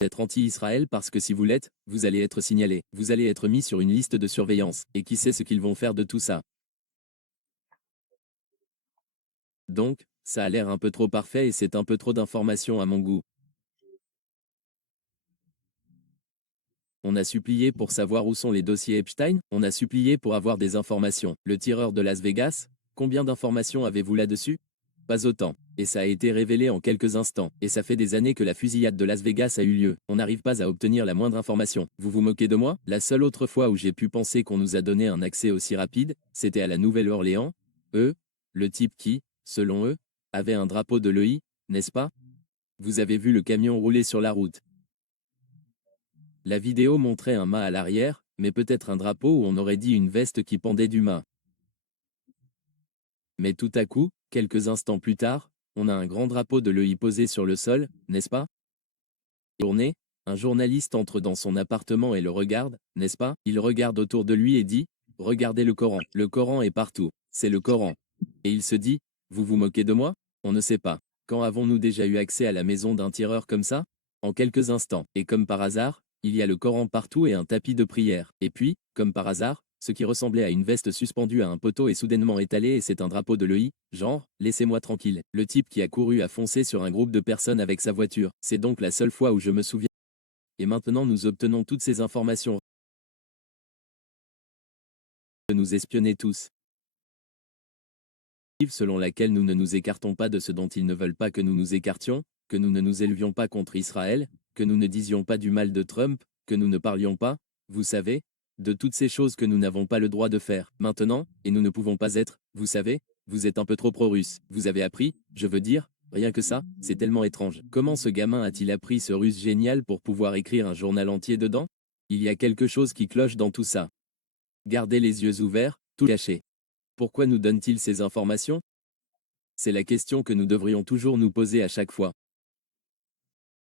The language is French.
D'être anti-Israël parce que si vous l'êtes, vous allez être signalé, vous allez être mis sur une liste de surveillance, et qui sait ce qu'ils vont faire de tout ça. Donc, ça a l'air un peu trop parfait et c'est un peu trop d'informations à mon goût. On a supplié pour savoir où sont les dossiers Epstein, on a supplié pour avoir des informations. Le tireur de Las Vegas, combien d'informations avez-vous là-dessus? Pas autant. Et ça a été révélé en quelques instants. Et ça fait des années que la fusillade de Las Vegas a eu lieu. On n'arrive pas à obtenir la moindre information. Vous vous moquez de moi? La seule autre fois où j'ai pu penser qu'on nous a donné un accès aussi rapide, c'était à la Nouvelle-Orléans. Le type qui, selon eux, avait un drapeau de l'EI, n'est-ce pas? Vous avez vu le camion rouler sur la route. La vidéo montrait un mât à l'arrière, mais peut-être un drapeau ou on aurait dit une veste qui pendait du mât. Mais tout à coup, quelques instants plus tard, on a un grand drapeau de l'EI posé sur le sol, n'est-ce pas? Tourné, un journaliste entre dans son appartement et le regarde, n'est-ce pas? Il regarde autour de lui et dit, regardez le Coran. Le Coran est partout. C'est le Coran. Et il se dit, vous vous moquez de moi? On ne sait pas. Quand avons-nous déjà eu accès à la maison d'un tireur comme ça? En quelques instants. Et comme par hasard, il y a le Coran partout et un tapis de prière. Et puis, comme par hasard, ce qui ressemblait à une veste suspendue à un poteau est soudainement étalé et c'est un drapeau de l'EI, genre, laissez-moi tranquille. Le type qui a couru a foncé sur un groupe de personnes avec sa voiture. C'est donc la seule fois où je me souviens. Et maintenant nous obtenons toutes ces informations. De nous espionner tous. Selon laquelle nous ne nous écartons pas de ce dont ils ne veulent pas que nous nous écartions, que nous ne nous élevions pas contre Israël, que nous ne disions pas du mal de Trump, que nous ne parlions pas, vous savez, de toutes ces choses que nous n'avons pas le droit de faire maintenant, et nous ne pouvons pas être, vous savez, vous êtes un peu trop pro-russe, vous avez appris, je veux dire, rien que ça, c'est tellement étrange. Comment ce gamin a-t-il appris ce russe génial pour pouvoir écrire un journal entier dedans? Il y a quelque chose qui cloche dans tout ça. Gardez les yeux ouverts, tout caché. Pourquoi nous donne-t-il ces informations? C'est la question que nous devrions toujours nous poser à chaque fois.